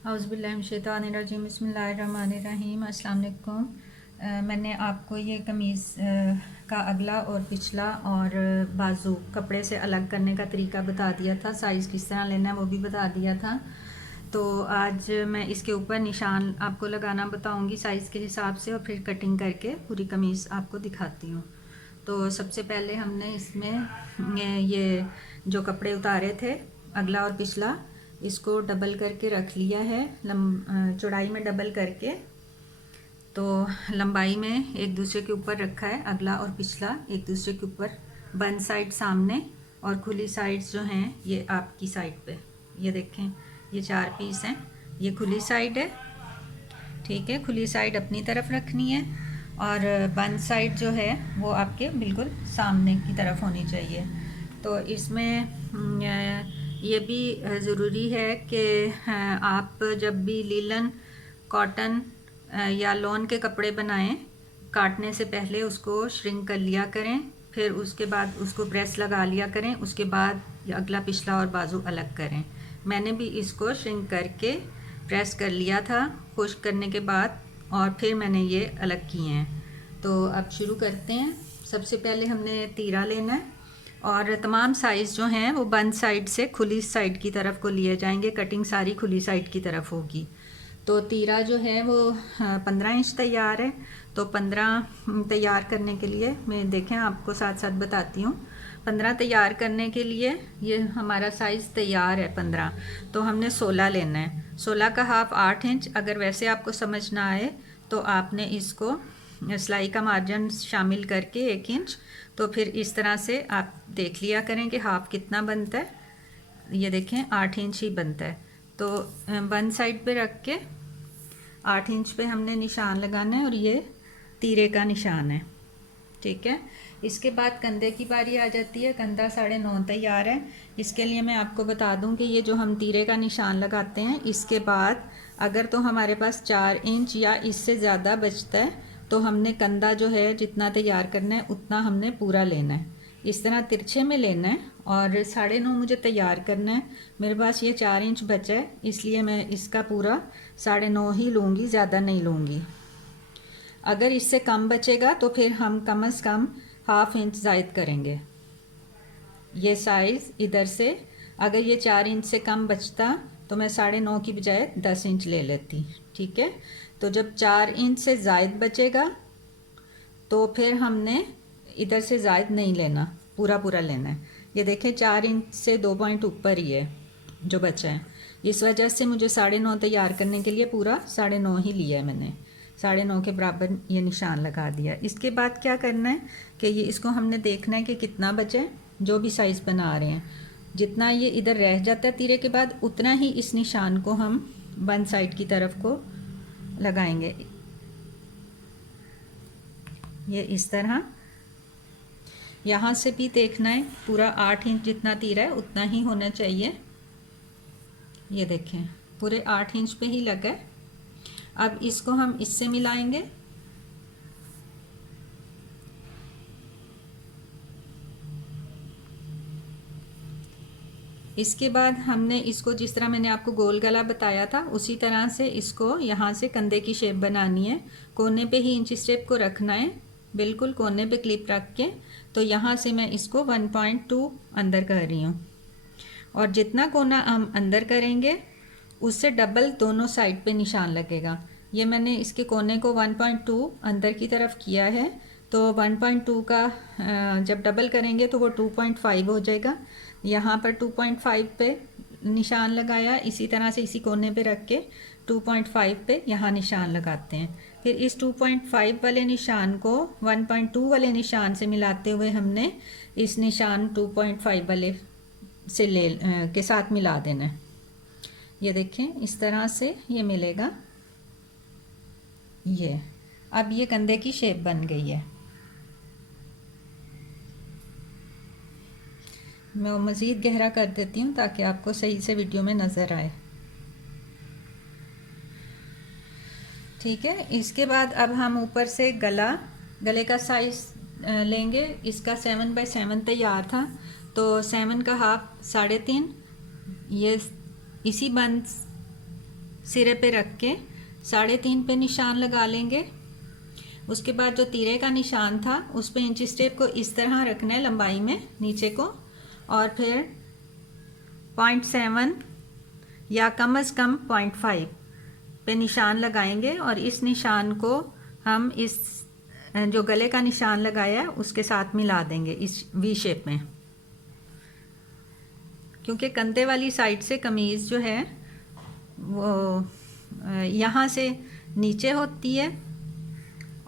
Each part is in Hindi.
औज़ुबिल्लाहिमिनश्शैतानिर्रजीम बिस्मिल्लाहिर्रहमानिर्रहीम। अस्सलाम वालेकुम। मैंने आपको ये कमीज़ का अगला और पिछला और बाजू कपड़े से अलग करने का तरीका बता दिया था, साइज़ किस तरह लेना है वो भी बता दिया था। तो आज मैं इसके ऊपर निशान आपको लगाना बताऊंगी साइज़ के हिसाब से, और फिर कटिंग करके पूरी कमीज़ आपको दिखाती हूँ। तो सबसे पहले हमने इसमें ये जो कपड़े उतारे थे अगला और पिछला, इसको डबल करके रख लिया है, चौड़ाई में डबल करके। तो लंबाई में एक दूसरे के ऊपर रखा है, अगला और पिछला एक दूसरे के ऊपर, बंद साइड सामने और खुली साइड्स जो हैं ये आपकी साइड पे। ये देखें, ये 4 पीस हैं, ये खुली साइड है, ठीक है। खुली साइड अपनी तरफ रखनी है और बंद साइड जो है वो आपके बिल्कुल सामने की तरफ होनी चाहिए। तो इसमें ये भी ज़रूरी है कि आप जब भी लीलन, कॉटन या लॉन के कपड़े बनाएं, काटने से पहले उसको श्रिंक कर लिया करें, फिर उसके बाद उसको प्रेस लगा लिया करें, उसके बाद अगला पिछला और बाजू अलग करें। मैंने भी इसको श्रिंक करके प्रेस कर लिया था खुश्क करने के बाद, और फिर मैंने ये अलग किए हैं। तो अब शुरू करते हैं। सबसे पहले हमने तीरा लेना है और तमाम साइज़ जो हैं वो बंद साइड से खुली साइड की तरफ को लिए जाएंगे, कटिंग सारी खुली साइड की तरफ होगी। तो तीरा जो है वो 15 इंच तैयार है। तो 15 तैयार करने के लिए मैं देखें आपको साथ साथ बताती हूँ। 15 तैयार करने के लिए ये हमारा साइज़ तैयार है 15, तो हमने 16 लेना है। 16 का हाफ 8 इंच। अगर वैसे आपको समझ ना आए तो आपने इसको सिलाई का मार्जिन शामिल करके 1 इंच, तो फिर इस तरह से आप देख लिया करें कि हाफ कितना बनता है। ये देखें 8 इंच ही बनता है। तो बंद साइड पे रख के 8 इंच पे हमने निशान लगाना है और ये तीरे का निशान है, ठीक है। इसके बाद कंधे की बारी आ जाती है। कंधा 9.5 तैयार है। इसके लिए मैं आपको बता दूं कि ये जो हम तीरे का निशान लगाते हैं, इसके बाद अगर तो हमारे पास 4 इंच या इससे ज़्यादा बचता है तो हमने कंधा जो है जितना तैयार करना है उतना हमने पूरा लेना है। इस तरह तिरछे में लेना है और 9.5 मुझे तैयार करना है। मेरे पास ये 4 इंच बचा है, इसलिए मैं इसका पूरा 9.5 ही लूँगी, ज़्यादा नहीं लूँगी। अगर इससे कम बचेगा तो फिर हम कम से कम हाफ इंच ज़ायद करेंगे। ये साइज़ इधर से अगर ये 4 इंच से कम बचता तो मैं 9.5 की बजाय 10 इंच ले लेती, ठीक है। तो जब 4 इंच से ज़ायद बचेगा तो फिर हमने इधर से ज़ायद नहीं लेना, पूरा पूरा लेना है। ये देखें 4 इंच से 2 पॉइंट ऊपर ही है जो बचा है, इस वजह से मुझे 9.5 तैयार करने के लिए पूरा 9.5 ही लिया है मैंने। 9.5 के बराबर ये निशान लगा दिया। इसके बाद क्या करना है कि ये इसको हमने देखना है कि कितना बचे। जो भी साइज़ बना रहे हैं, जितना ये इधर रह जाता है तीरे के बाद, उतना ही इस निशान को हम बंद साइड की तरफ को लगाएंगे। ये इस तरह यहाँ से भी देखना है, पूरा 8 इंच जितना तीरा है उतना ही होना चाहिए। ये देखें पूरे 8 इंच पे ही लगा है। अब इसको हम इससे मिलाएंगे। इसके बाद हमने इसको जिस तरह मैंने आपको गोल गला बताया था उसी तरह से इसको यहाँ से कंधे की शेप बनानी है। कोने पे ही इंच स्टेप को रखना है, बिल्कुल कोने पे क्लिप रख के। तो यहाँ से मैं इसको 1.2 अंदर कर रही हूँ, और जितना कोना हम अंदर करेंगे उससे डबल दोनों साइड पे निशान लगेगा। ये मैंने इसके कोने को 1.2 अंदर की तरफ किया है, तो 1.2 का जब डबल करेंगे तो वो 2.5 हो जाएगा। यहाँ पर 2.5 पे निशान लगाया, इसी तरह से इसी कोने पे रख के 2.5 पे यहाँ निशान लगाते हैं। फिर इस 2.5 वाले निशान को 1.2 वाले निशान से मिलाते हुए हमने इस निशान 2.5 वाले से के साथ मिला देना है। ये देखें इस तरह से ये मिलेगा। ये अब ये कंधे की शेप बन गई है। मैं वो मज़ीद गहरा कर देती हूँ ताकि आपको सही से वीडियो में नज़र आए, ठीक है। इसके बाद अब हम ऊपर से गले का साइज़ लेंगे। इसका 7x7 तैयार था, तो 7 का हाफ 3.5, ये इसी बंद सिरे पे रख के 3.5 पे निशान लगा लेंगे। उसके बाद जो तीरे का निशान था उस पे इंचिस टेप को इस तरह रखना है लंबाई में नीचे को, और फिर 0.7 या कम से कम 0.5 पे निशान लगाएंगे, और इस निशान को हम इस जो गले का निशान लगाया है उसके साथ मिला देंगे इस वी शेप में, क्योंकि कंधे वाली साइड से कमीज़ जो है वो यहाँ से नीचे होती है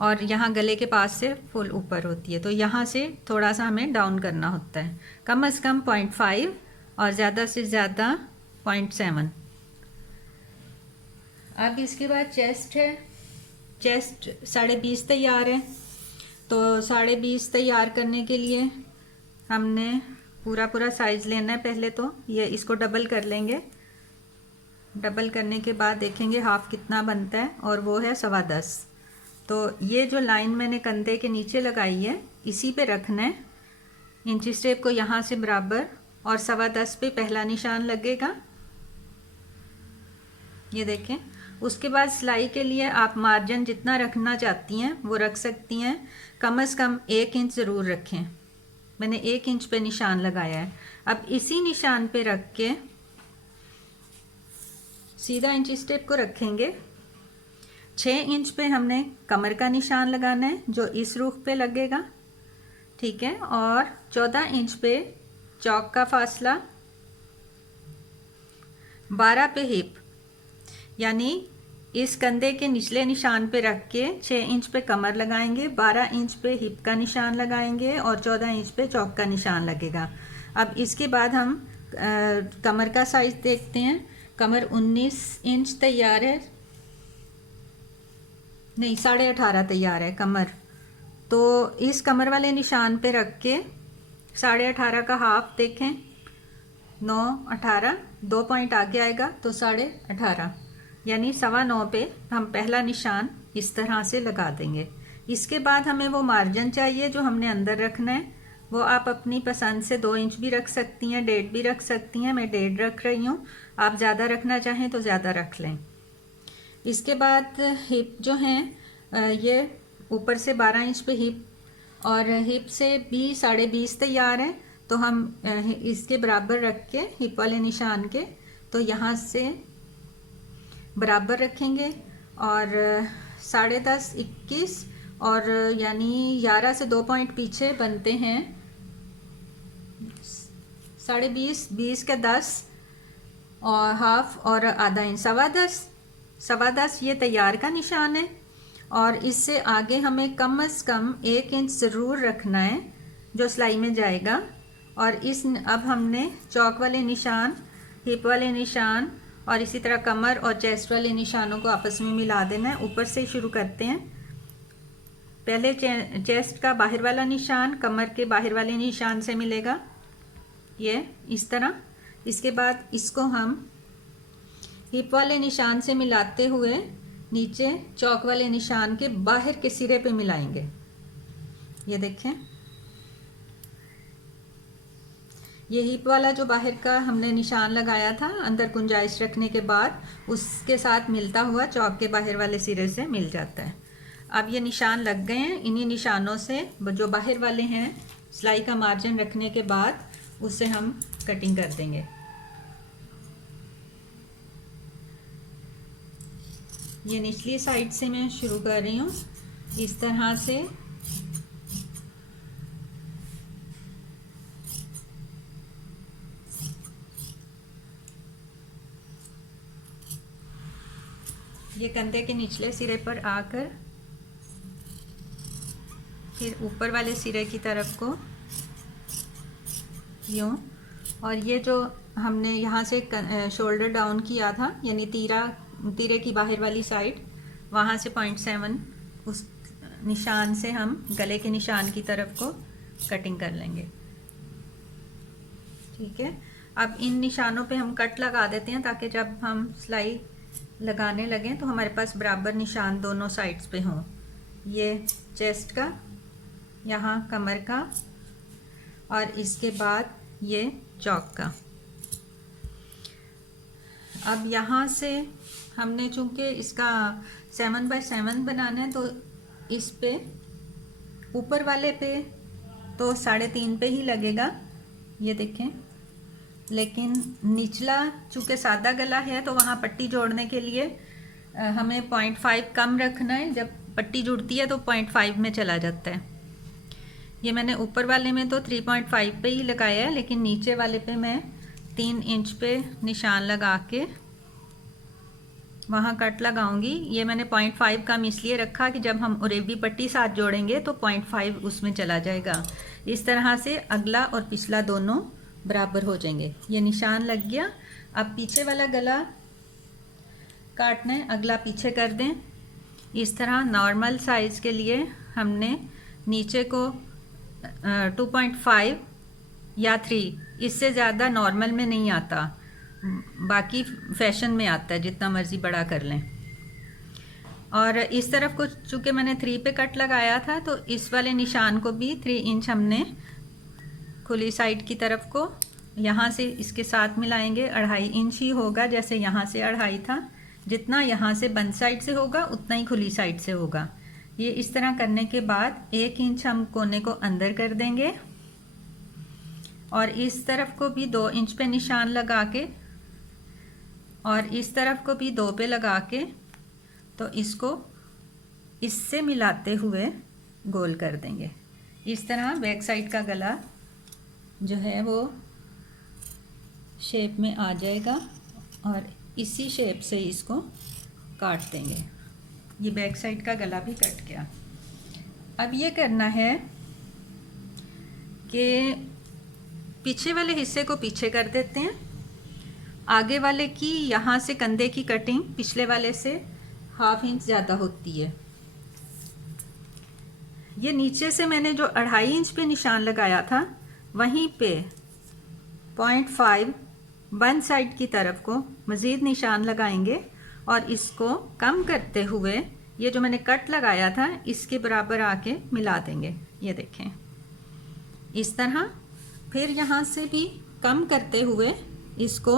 और यहाँ गले के पास से फुल ऊपर होती है, तो यहाँ से थोड़ा सा हमें डाउन करना होता है, कम से कम 0.5 और ज़्यादा से ज़्यादा 0.7। अब इसके बाद चेस्ट है। चेस्ट 20.5 तैयार है, तो 20.5 तैयार करने के लिए हमने पूरा साइज़ लेना है। पहले तो ये इसको डबल कर लेंगे, डबल करने के बाद देखेंगे हाफ कितना बनता है, और वो है 10.25। तो ये जो लाइन मैंने कंधे के नीचे लगाई है इसी पे रखना है इंची टेप को यहाँ से बराबर, और 10.25 पे पहला निशान लगेगा, ये देखें। उसके बाद सिलाई के लिए आप मार्जिन जितना रखना चाहती हैं वो रख सकती हैं, कम से कम 1 इंच ज़रूर रखें। मैंने 1 इंच पे निशान लगाया है। अब इसी निशान पे रख के सीधा इंची टेप को रखेंगे। 6 इंच पे हमने कमर का निशान लगाना है जो इस रूख पे लगेगा, ठीक है, और 14 इंच पे चौक का फासला, 12 पे हिप, यानी इस कंधे के निचले निशान पे रख के 6 इंच पे कमर लगाएंगे, 12 इंच पे हिप का निशान लगाएंगे और 14 इंच पे चौक का निशान लगेगा। अब इसके बाद हम कमर का साइज़ देखते हैं। कमर 19 इंच तैयार है, नहीं 18.5 तैयार है कमर। तो इस कमर वाले निशान पे रख के 18.5 का हाफ देखें, 9, 18, 2 पॉइंट आगे आएगा तो 18.5, यानी 9.25 पे हम पहला निशान इस तरह से लगा देंगे। इसके बाद हमें वो मार्जिन चाहिए जो हमने अंदर रखना है, वो आप अपनी पसंद से 2 इंच भी रख सकती हैं, 1.5 भी रख सकती हैं। मैं 1.5 रख रही हूँ, आप ज़्यादा रखना चाहें तो ज़्यादा रख लें। इसके बाद हिप जो हैं ये ऊपर से 12 इंच पे हिप, और हिप से भी 20.5 तैयार है, तो हम इसके बराबर रख के हिप वाले निशान के, तो यहाँ से बराबर रखेंगे, और 10.5, 21, और यानी 11 से 2 पॉइंट पीछे बनते हैं 20.5, 20 के 10 और हाफ और आधा इंच, 10.25 ये तैयार का निशान है। और इससे आगे हमें कम से कम 1 इंच ज़रूर रखना है जो सिलाई में जाएगा। और अब हमने चौक वाले निशान, हिप वाले निशान और इसी तरह कमर और चेस्ट वाले निशानों को आपस में मिला देना है। ऊपर से शुरू करते हैं। पहले चेस्ट का बाहर वाला निशान कमर के बाहर वाले निशान से मिलेगा, ये इस तरह। इसके बाद इसको हम हिप वाले निशान से मिलाते हुए नीचे चौक वाले निशान के बाहर के सिरे पे मिलाएंगे, ये देखें। ये हिप वाला जो बाहर का हमने निशान लगाया था अंदर गुंजाइश रखने के बाद, उसके साथ मिलता हुआ चौक के बाहर वाले सिरे से मिल जाता है। अब ये निशान लग गए हैं। इन्हीं निशानों से जो बाहर वाले हैं सिलाई का मार्जिन रखने के बाद उससे हम कटिंग कर देंगे। ये निचली साइड से मैं शुरू कर रही हूँ इस तरह से। ये कंधे के निचले सिरे पर आकर फिर ऊपर वाले सिरे की तरफ को यूँ, और ये जो हमने यहाँ से शोल्डर डाउन किया था, यानी तीरे की बाहर वाली साइड, वहाँ से 0.7 उस निशान से हम गले के निशान की तरफ को कटिंग कर लेंगे, ठीक है। अब इन निशानों पे हम कट लगा देते हैं ताकि जब हम सिलाई लगाने लगें तो हमारे पास बराबर निशान दोनों साइड्स पे हों। ये चेस्ट का, यहाँ कमर का, और इसके बाद ये चौक का। अब यहाँ से हमने चूँकि इसका 7x7 बनाना है तो इस पे ऊपर वाले पे तो 3.5 पे ही लगेगा, ये देखें। लेकिन निचला चूँकि सादा गला है तो वहाँ पट्टी जोड़ने के लिए हमें 0.5 कम रखना है। जब पट्टी जुड़ती है तो 0.5 में चला जाता है। ये मैंने ऊपर वाले में तो 3.5 पे ही लगाया है, लेकिन नीचे वाले पे मैं 3 इंच पे निशान लगा के वहाँ कट लगाऊंगी। ये मैंने 0.5 कम इसलिए रखा कि जब हम उरेबी पट्टी साथ जोड़ेंगे तो 0.5 उसमें चला जाएगा। इस तरह से अगला और पिछला दोनों बराबर हो जाएंगे। ये निशान लग गया। अब पीछे वाला गला काटना है, अगला पीछे कर दें। इस तरह नॉर्मल साइज़ के लिए हमने नीचे को 2.5 या 3, इससे ज़्यादा नॉर्मल में नहीं आता, बाकी फैशन में आता है, जितना मर्ज़ी बड़ा कर लें। और इस तरफ को चूँकि मैंने 3 पे कट लगाया था तो इस वाले निशान को भी 3 इंच हमने खुली साइड की तरफ को यहाँ से इसके साथ मिलाएंगे। 2.5 इंच ही होगा, जैसे यहाँ से 2.5 था, जितना यहाँ से बंद साइड से होगा उतना ही खुली साइड से होगा। ये इस तरह करने के बाद 1 इंच हम कोने को अंदर कर देंगे और इस तरफ को भी 2 इंच पे निशान लगा के और इस तरफ को भी 2 पे लगा के तो इसको इससे मिलाते हुए गोल कर देंगे। इस तरह बैक साइड का गला जो है वो शेप में आ जाएगा और इसी शेप से इसको काट देंगे। ये बैक साइड का गला भी कट गया। अब ये करना है कि पीछे वाले हिस्से को पीछे कर देते हैं। आगे वाले की यहाँ से कंधे की कटिंग पिछले वाले से 1/2 इंच ज़्यादा होती है। ये नीचे से मैंने जो 2.5 इंच पे निशान लगाया था वहीं पे 0.5 बंद साइड की तरफ को मज़ीद निशान लगाएंगे और इसको कम करते हुए ये जो मैंने कट लगाया था इसके बराबर आके मिला देंगे। ये देखें इस तरह। फिर यहाँ से भी कम करते हुए इसको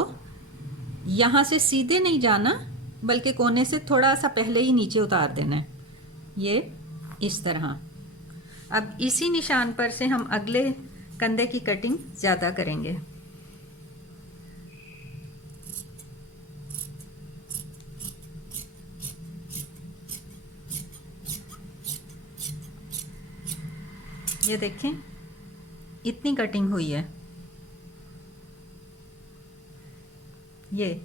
यहाँ से सीधे नहीं जाना बल्कि कोने से थोड़ा सा पहले ही नीचे उतार देना है, ये इस तरह। अब इसी निशान पर से हम अगले कंधे की कटिंग ज़्यादा करेंगे। ये देखें इतनी कटिंग हुई है। ये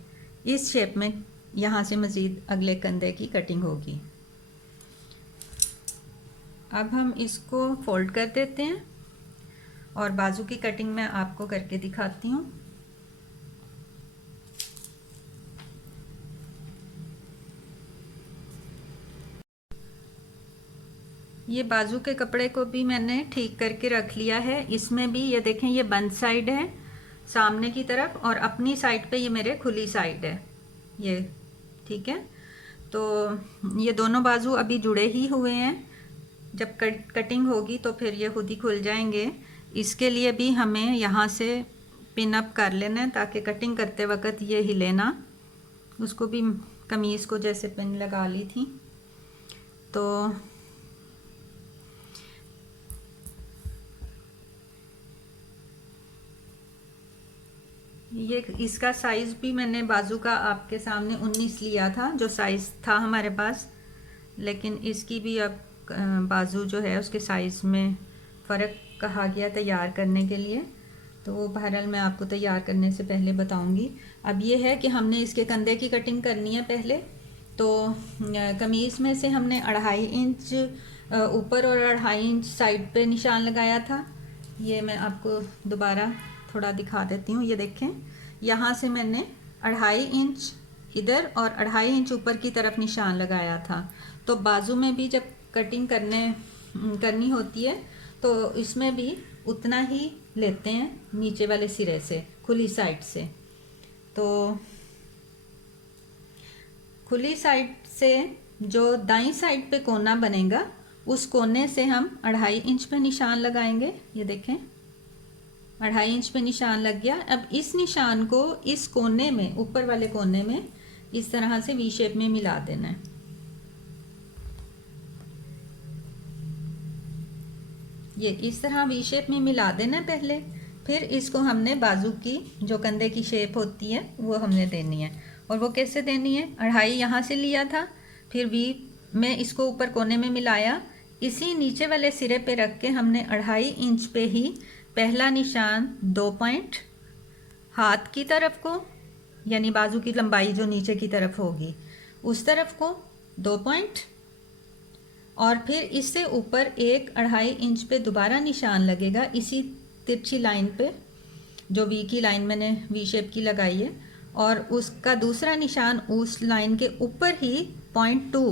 इस शेप में यहाँ से मज़ीद अगले कंधे की कटिंग होगी। अब हम इसको फोल्ड कर देते हैं और बाजू की कटिंग मैं आपको करके दिखाती हूँ। ये बाजू के कपड़े को भी मैंने ठीक करके रख लिया है। इसमें भी ये देखें ये बंद साइड है सामने की तरफ और अपनी साइड पे ये मेरे खुली साइड है, ये ठीक है। तो ये दोनों बाजू अभी जुड़े ही हुए हैं। जब कटिंग होगी तो फिर ये खुद ही खुल जाएंगे। इसके लिए भी हमें यहाँ से पिन अप कर लेना है ताकि कटिंग करते वक्त ये हिले ना। उसको भी कमीज़ को जैसे पिन लगा ली थी। तो ये इसका साइज़ भी मैंने बाजू का आपके सामने 19 लिया था, जो साइज़ था हमारे पास। लेकिन इसकी भी अब बाजू जो है उसके साइज़ में फ़र्क कहा गया तैयार करने के लिए। तो वो बहरहाल मैं आपको तैयार करने से पहले बताऊंगी। अब ये है कि हमने इसके कंधे की कटिंग करनी है पहले। तो कमीज़ में से हमने 2.5 इंच ऊपर और 2.5 इंच साइड पे निशान लगाया था। ये मैं आपको दोबारा थोड़ा दिखा देती हूँ। ये देखें यहाँ से मैंने 2.5 इंच इधर और 2.5 इंच ऊपर की तरफ निशान लगाया था। तो बाजू में भी जब कटिंग करनी होती है तो इसमें भी उतना ही लेते हैं नीचे वाले सिरे से, खुली साइड से। तो खुली साइड से जो दाईं साइड पे कोना बनेगा उस कोने से हम 2.5 इंच पे निशान लगाएंगे। ये देखें 2.5 इंच पे निशान लग गया। अब इस निशान को इस कोने में, ऊपर वाले कोने में इस तरह से वी शेप में मिला देना है। ये इस तरह वी शेप में मिला देना है पहले। फिर इसको हमने बाजू की जो कंधे की शेप होती है वो हमने देनी है। और वो कैसे देनी है, 2.5 यहाँ से लिया था, फिर वी में इसको ऊपर कोने में मिलाया, इसी नीचे वाले सिरे पे रख के हमने 2.5 इंच पे ही पहला निशान 2 पॉइंट, हाथ की तरफ को यानी बाजू की लंबाई जो नीचे की तरफ होगी उस तरफ को 2 पॉइंट, और फिर इससे ऊपर 1.5 इंच पे दोबारा निशान लगेगा इसी तिरछी लाइन पे जो वी की लाइन मैंने वी शेप की लगाई है, और उसका दूसरा निशान उस लाइन के ऊपर ही 0.2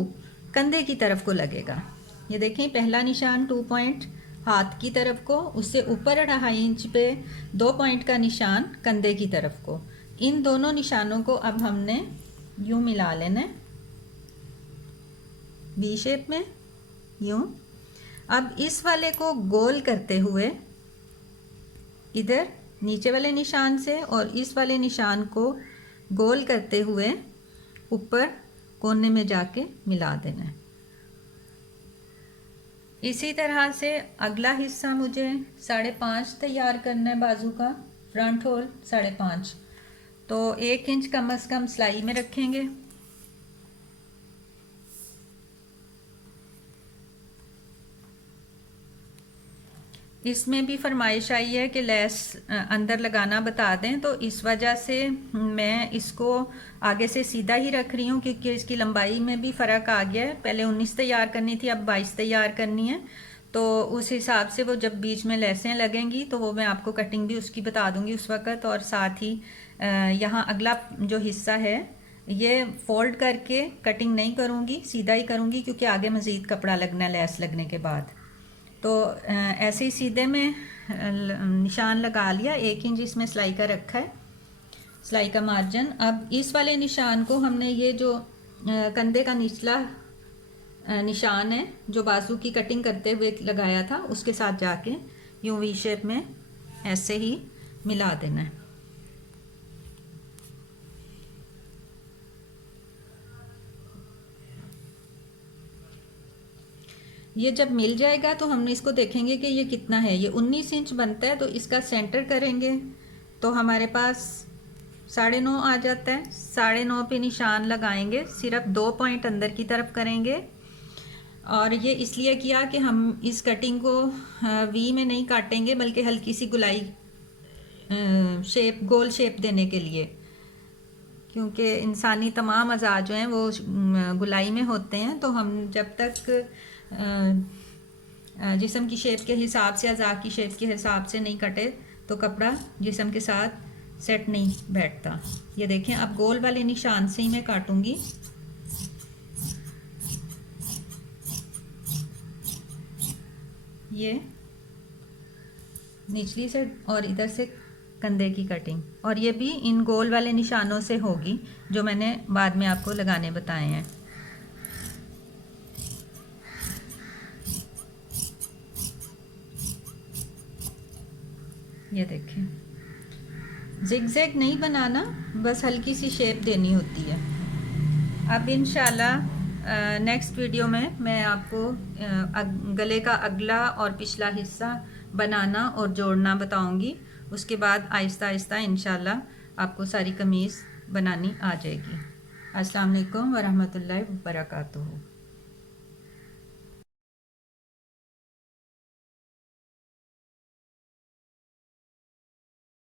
कंधे की तरफ को लगेगा। ये देखें, पहला निशान 2 पॉइंट हाथ की तरफ को, उससे ऊपर 2.5 इंच पे 2 पॉइंट का निशान कंधे की तरफ को। इन दोनों निशानों को अब हमने यूं मिला लेना है वी शेप में, यूं। अब इस वाले को गोल करते हुए इधर नीचे वाले निशान से और इस वाले निशान को गोल करते हुए ऊपर कोने में जाके मिला देना है। इसी तरह से अगला हिस्सा मुझे 5.5 तैयार करना है बाजू का, फ्रंट होल 5.5, तो 1 इंच कम से कम सिलाई में रखेंगे। इसमें भी फरमाइश आई है कि लेस अंदर लगाना बता दें, तो इस वजह से मैं इसको आगे से सीधा ही रख रही हूँ क्योंकि इसकी लंबाई में भी फ़र्क आ गया है। पहले 19 तैयार करनी थी, अब 22 तैयार करनी है, तो उस हिसाब से वो जब बीच में लेसें लगेंगी तो वो मैं आपको कटिंग भी उसकी बता दूँगी उस वक़्त। और साथ ही यहाँ अगला जो हिस्सा है ये फोल्ड करके कटिंग नहीं करूँगी, सीधा ही करूँगी क्योंकि आगे मज़ीद कपड़ा लगना है लेस लगने के बाद। तो ऐसे ही सीधे में निशान लगा लिया, 1 इंच इसमें सिलाई का रखा है, सिलाई का मार्जिन। अब इस वाले निशान को हमने ये जो कंधे का निचला निशान है जो बाजू की कटिंग करते हुए लगाया था उसके साथ जाके यूं वी शेप में ऐसे ही मिला देना है। ये जब मिल जाएगा तो हमने इसको देखेंगे कि ये कितना है। ये 19 इंच बनता है, तो इसका सेंटर करेंगे तो हमारे पास 9.5 आ जाता है। 9.5 पे निशान लगाएंगे, सिर्फ 2 पॉइंट अंदर की तरफ करेंगे। और ये इसलिए किया कि हम इस कटिंग को वी में नहीं काटेंगे बल्कि हल्की सी गुलाई शेप, गोल शेप देने के लिए, क्योंकि इंसानी तमाम अज़ा जो हैं वो गुलाई में होते हैं। तो हम जब तक जिस्म की शेप के हिसाब से, अज़ा की शेप के हिसाब से नहीं कटे तो कपड़ा जिस्म के साथ सेट नहीं बैठता। ये देखें, अब गोल वाले निशान से ही मैं काटूंगी। ये निचली से और इधर से कंधे की कटिंग, और ये भी इन गोल वाले निशानों से होगी जो मैंने बाद में आपको लगाने बताए हैं। ये देखें, जिगजैग नहीं बनाना, बस हल्की सी शेप देनी होती है। अब इंशाल्लाह नेक्स्ट वीडियो में मैं आपको गले का अगला और पिछला हिस्सा बनाना और जोड़ना बताऊंगी। उसके बाद आहिस्ता आहिस्ता इंशाल्लाह आपको सारी कमीज़ बनानी आ जाएगी। अस्सलाम वालेकुम वरहमतुल्लाहि वबरकातुहू।